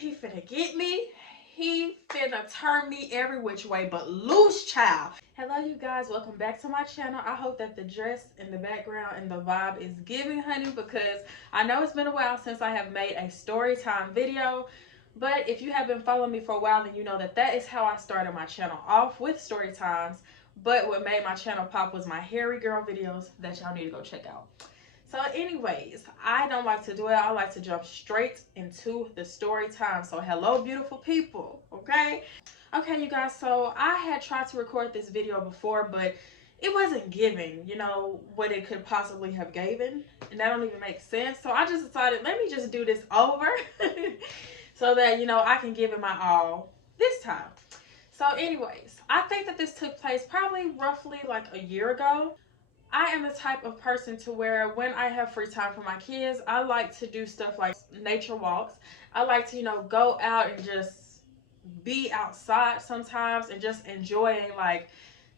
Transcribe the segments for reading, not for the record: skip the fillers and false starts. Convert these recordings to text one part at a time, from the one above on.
He finna get me. He finna turn me every which way but loose, child. Hello, you guys. Welcome back to my channel. I hope that the dress in the background and the vibe is giving, honey, because I know it's been a while since I have made a story time video. But if you have been following me for a while, then you know that that is how I started my channel off, with story times. But what made my channel pop was my hairy girl videos that y'all need to go check out. So anyways, I don't like to dwell. I like to jump straight into the story time. So hello, beautiful people, okay? Okay, you guys, so I had tried to record this video before, but it wasn't giving, you know, what it could possibly have given. And that don't even make sense. So I just decided, let me just do this over so that, you know, I can give it my all this time. So anyways, I think that this took place probably roughly like a year ago. I am the type of person to where when I have free time for my kids, I like to do stuff like nature walks. I like to, you know, go out and just be outside sometimes and just enjoying like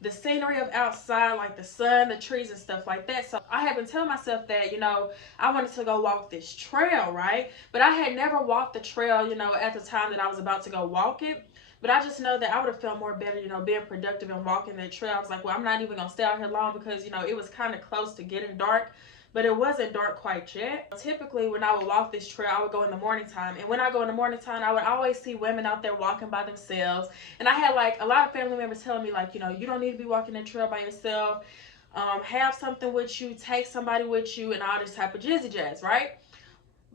the scenery of outside, like the sun, the trees and stuff like that. So I have been telling myself that, you know, I wanted to go walk this trail, right? But I had never walked the trail, you know, at the time that I was about to go walk it. But I just know that I would have felt more better, you know, being productive and walking that trail. I was like, well, I'm not even going to stay out here long because, you know, it was kind of close to getting dark. But it wasn't dark quite yet. Typically, when I would walk this trail, I would go in the morning time. And when I go in the morning time, I would always see women out there walking by themselves. And I had like a lot of family members telling me like, you know, you don't need to be walking the trail by yourself. Have something with you, take somebody with you, and all this type of jizzy jazz, right?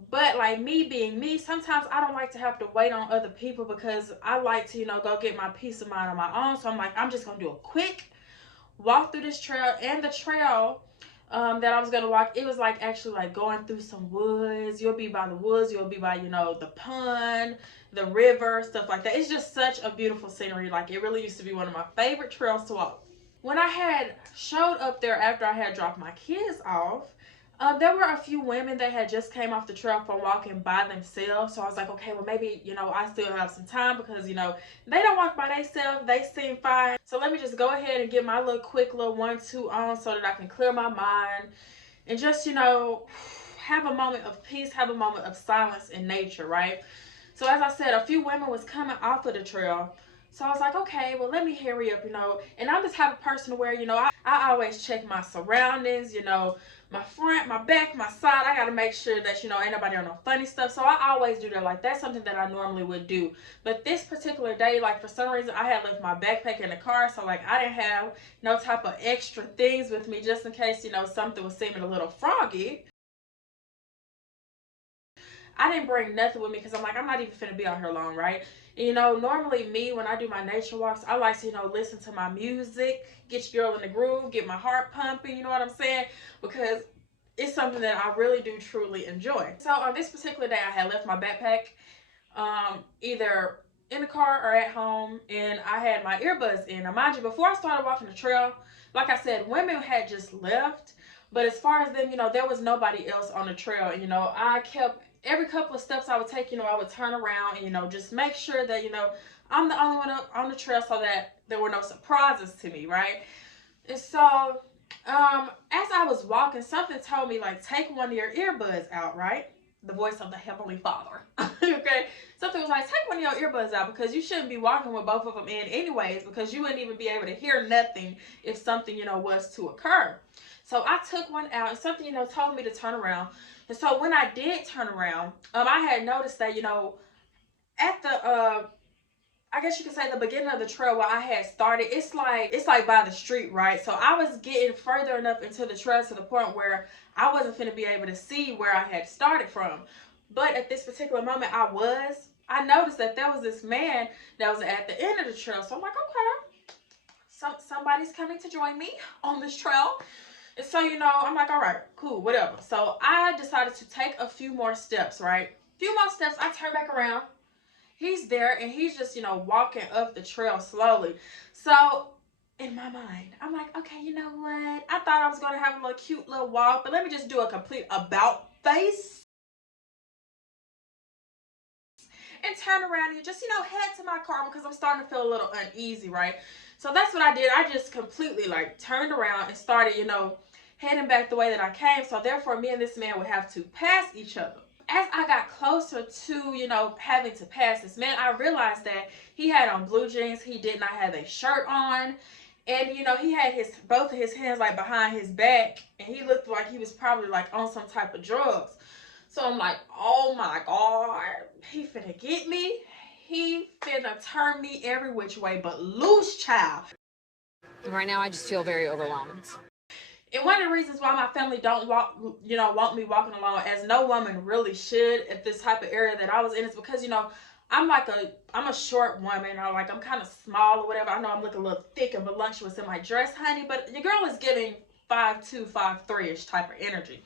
But like me being me, sometimes I don't like to have to wait on other people because I like to, you know, go get my peace of mind on my own. So I'm like, I'm just going to do a quick walk through this trail. And the trail that I was going to walk, it was like actually like going through some woods. You'll be by the woods. You'll be by, you know, the pond, the river, stuff like that. It's just such a beautiful scenery. Like it really used to be one of my favorite trails to walk. When I had showed up there after I had dropped my kids off, there were a few women that had just came off the trail from walking by themselves. So I was like, okay, well maybe, you know, I still have some time because, you know, they don't walk by themselves. They seem fine. So let me just go ahead and get my little quick little 1-2 on so that I can clear my mind and just, you know, have a moment of peace, have a moment of silence in nature, right? So as I said, a few women was coming off of the trail. So I was like, okay, well, let me hurry up, you know. And I'm the type of person where, you know, I always check my surroundings, you know, my front, my back, my side. I got to make sure that, you know, ain't nobody on no funny stuff. So I always do that. Like, that's something that I normally would do. But this particular day, like, for some reason, I had left my backpack in the car. So, like, I didn't have no type of extra things with me just in case, you know, something was seeming a little froggy. I didn't bring nothing with me because I'm like, I'm not even finna be out here long, right? And, you know, normally me, when I do my nature walks, I like to, you know, listen to my music, get your girl in the groove, get my heart pumping, you know what I'm saying? Because it's something that I really do truly enjoy. So on this particular day, I had left my backpack either in the car or at home, and I had my earbuds in. Now, mind you, before I started walking the trail, like I said, women had just left. But as far as them, you know, there was nobody else on the trail. And, you know, I kept, every couple of steps I would take, you know, I would turn around and, you know, just make sure that, you know, I'm the only one up on the trail so that there were no surprises to me, right? And so, as I was walking, something told me, like, take one of your earbuds out, right? The voice of the Heavenly Father. Okay? Something was like, take one of your earbuds out because you shouldn't be walking with both of them in anyways because you wouldn't even be able to hear nothing if something, you know, was to occur. So I took one out and something, you know, told me to turn around. And so when I did turn around, I had noticed that, you know, at the I guess you could say the beginning of the trail where I had started, it's like by the street, right? So I was getting further enough into the trail to the point where I wasn't finna be able to see where I had started from. But at this particular moment I noticed that there was this man that was at the end of the trail. So I'm like, okay, somebody's coming to join me on this trail. And so, you know, I'm like, all right, cool, whatever. So I decided to take a few more steps, right? A few more steps, I turn back around. He's there and he's just, you know, walking up the trail slowly. So in my mind, I'm like, okay, you know what? I thought I was going to have a little cute little walk, but let me just do a complete about face and turn around and just, you know, head to my car because I'm starting to feel a little uneasy, right? So that's what I did. I just completely like turned around and started, you know, heading back the way that I came. So therefore me and this man would have to pass each other. as I got closer to, having to pass this man, I realized that he had on blue jeans. He did not have a shirt on. And, he had both of his hands like behind his back. And he looked like he was probably like on some type of drugs. So I'm like, oh my God, he finna get me. He finna turn me every which way but loose, child. Right now, I just feel very overwhelmed. And one of the reasons why my family don't want me walking alone, as no woman really should at this type of area that I was in, is because, I'm a short woman. I'm kind of small or whatever. I know I'm looking a little thick and voluptuous in my dress, honey, but your girl is giving 5'2", 5'3" type of energy.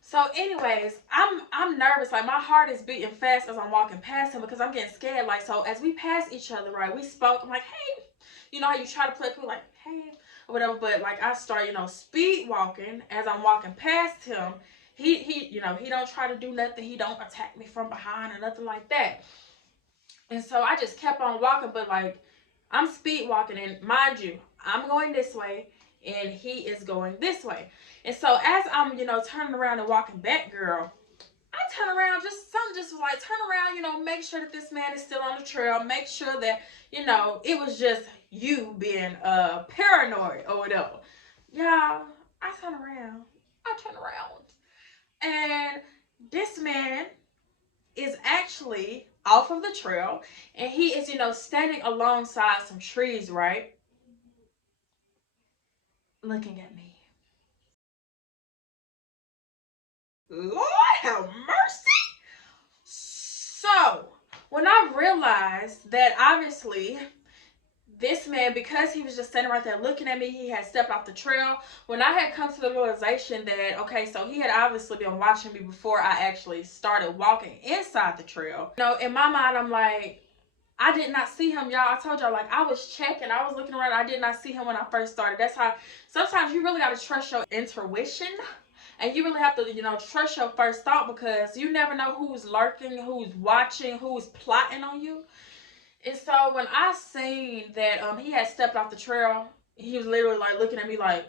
So anyways, I'm nervous. Like, my heart is beating fast as I'm walking past him because I'm getting scared. Like, so as we pass each other, right, we spoke. I'm like, hey, you know how you try to play cool, like, hey, or whatever. But like, I start, speed walking as I'm walking past him. He don't try to do nothing. He don't attack me from behind or nothing like that. And so I just kept on walking, but like, I'm speed walking, and mind you, I'm going this way and he is going this way. And so as I'm, turning around and walking back, girl, I turn around, something just was like, turn around, make sure that this man is still on the trail, make sure that, it was just you being paranoid or whatever. Y'all, I turn around, and this man is actually off of the trail, and he is, standing alongside some trees, right? Looking at me. Lord have mercy. So, when I realized that obviously this man, because he was just standing right there looking at me, he had stepped off the trail. When I had come to the realization that, okay, so he had obviously been watching me before I actually started walking inside the trail. In my mind, I'm like, I did not see him, y'all. I told y'all, like, I was checking. I was looking around. I did not see him when I first started. That's how sometimes you really got to trust your intuition. And you really have to, trust your first thought, because you never know who's lurking, who's watching, who's plotting on you. And so when I seen that he had stepped off the trail, he was literally like looking at me like,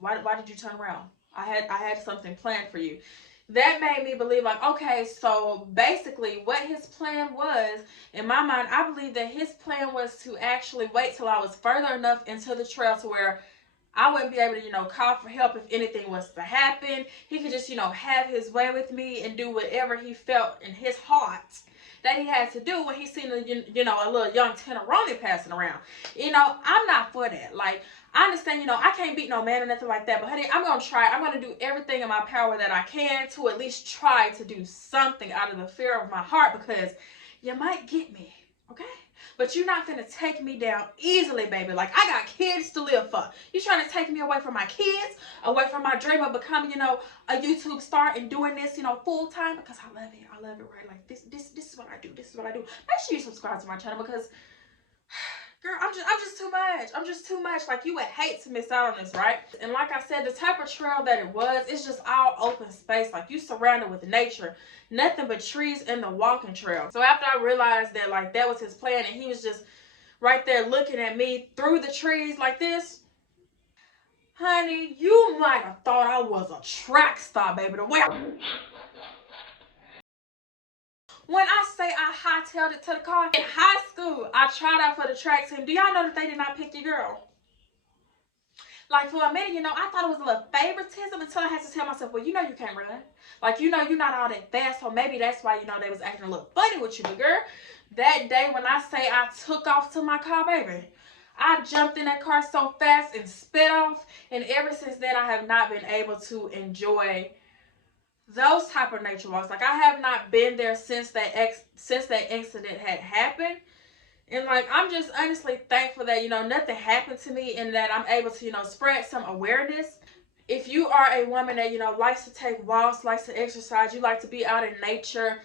why did you turn around? I had something planned for you. That made me believe, like, okay, so basically what his plan was, in my mind, I believe that his plan was to actually wait till I was further enough into the trail to where I wouldn't be able to, call for help if anything was to happen. He could just, have his way with me and do whatever he felt in his heart that he had to do when he seen a little young tenderoni passing around. I'm not for that. Like, I understand, I can't beat no man or nothing like that, but honey, I'm going to try. I'm going to do everything in my power that I can to at least try to do something out of the fear of my heart, because you might get me, okay? But you're not finna take me down easily, baby. Like, I got kids to live for. You trying to take me away from my kids, away from my dream of becoming, a YouTube star and doing this, full time, because I love it. I love it, right? Like, this is what I do. This is what I do. Make sure you subscribe to my channel, because girl, I'm just too much. I'm just too much. Like, you would hate to miss out on this, right? And like I said, the type of trail that it was, it's just all open space. Like, you surrounded with nature. Nothing but trees and the walking trail. So after I realized that, like, that was his plan, and he was just right there looking at me through the trees like this, honey, you might have thought I was a track star, baby. The way when I say I hightailed it to the car, in high school, I tried out for the track team. Do y'all know that they did not pick your girl? Like, for a minute, I thought it was a little favoritism, until I had to tell myself, well, you can't run. Like, you're not all that fast, so maybe that's why, they was acting a little funny with you. But girl, that day when I say I took off to my car, baby, I jumped in that car so fast and sped off. And ever since then, I have not been able to enjoy those type of nature walks. Like, I have not been there since that incident had happened. And like, I'm just honestly thankful that, nothing happened to me, and that I'm able to, spread some awareness. If you are a woman that, likes to take walks, likes to exercise, you like to be out in nature,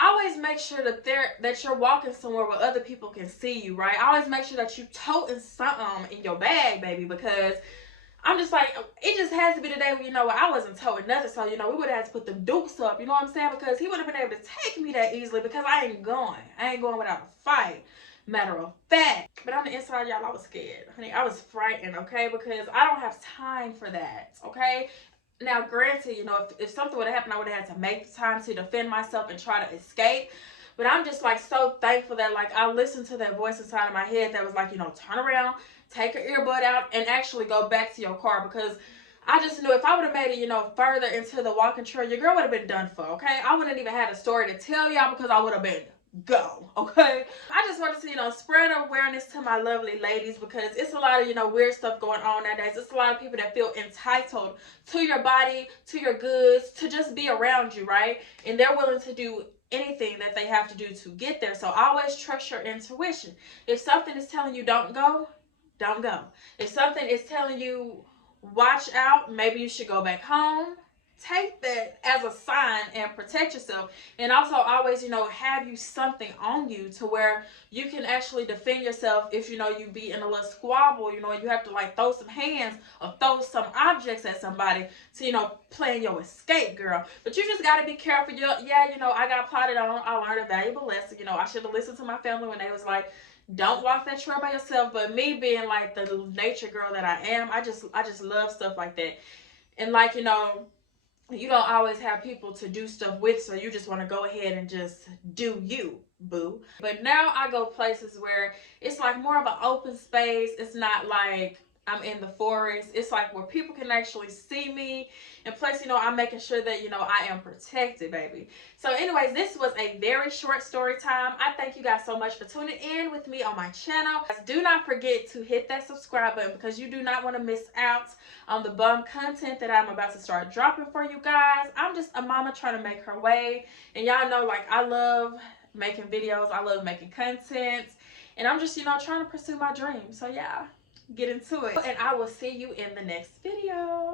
always make sure that you're walking somewhere where other people can see you, right? Always make sure that you toting something in your bag, baby, because I'm just like, it just has to be the day where, where I wasn't toting nothing. So, we would have had to put the dukes up, you know what I'm saying? Because he would have been able to take me that easily, because I ain't going without a fight. Matter of fact. But on the inside, y'all, I was scared. Honey, I was frightened, okay? Because I don't have time for that, okay? Now, granted, you know, if something would have happened, I would have had to make the time to defend myself and try to escape. But I'm just like so thankful that like I listened to that voice inside of my head that was like, you know, turn around, take your earbud out, and actually go back to your car, because I just knew if I would have made it, you know, further into the walking trail, your girl would have been done for, okay? I wouldn't even had a story to tell y'all because I would have been go, okay? I just wanted to, you know, spread awareness to my lovely ladies, because it's a lot of, you know, weird stuff going on nowadays. It's a lot of people that feel entitled to your body, to your goods, to just be around you, right? And they're willing to do anything that they have to do to get there. So always trust your intuition. If something is telling you don't go, don't go. If something is telling you watch out, maybe you should go back home, take that as a sign and protect yourself. And also always, you know, have you something on you to where you can actually defend yourself if, you know, you be in a little squabble, you know, you have to like throw some hands or throw some objects at somebody to, you know, plan your escape, girl. But you just got to be careful. Yeah, you know, I got plotted on. I learned a valuable lesson. You know, I should have listened to my family when they was like, don't walk that trail by yourself. But me being like the nature girl that I am, I just love stuff like that. And like, you know, you don't always have people to do stuff with, so you just want to go ahead and just do you, boo. But now I go places where it's like more of an open space. It's not like I'm in the forest. It's like where people can actually see me. And plus, you know, I'm making sure that, you know, I am protected, baby. So anyways, this was a very short story time. I thank you guys so much for tuning in with me on my channel. Do not forget to hit that subscribe button, because you do not want to miss out on the bum content that I'm about to start dropping for you guys. I'm just a mama trying to make her way. And y'all know, like, I love making videos. I love making content. And I'm just, you know, trying to pursue my dreams. So yeah, get into it. And I will see you in the next video.